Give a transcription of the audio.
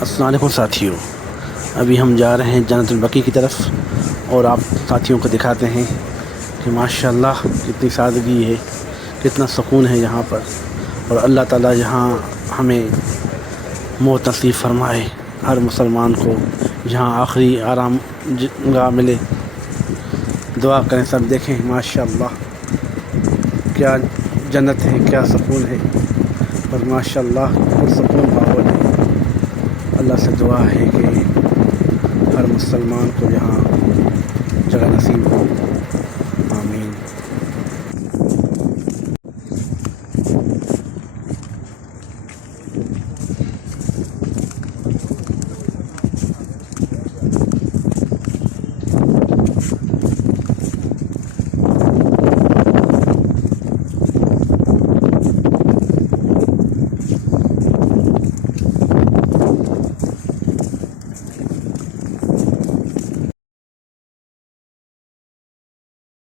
السلام علیکم ساتھیوں، ابھی ہم جا رہے ہیں جنت البقیع کی طرف، اور آپ ساتھیوں کو دکھاتے ہیں کہ ماشاءاللہ کتنی سادگی ہے، کتنا سکون ہے یہاں پر، اور اللہ تعالیٰ یہاں ہمیں موت نصیب فرمائے، ہر مسلمان کو یہاں آخری آرام گاہ ملے، دعا کریں سب۔ دیکھیں ماشاءاللہ کیا جنت ہے، کیا سکون ہے، اور ماشاءاللہ پرسکون ماحول ہے۔ اللہ سے دعا ہے کہ ہر مسلمان کو یہاں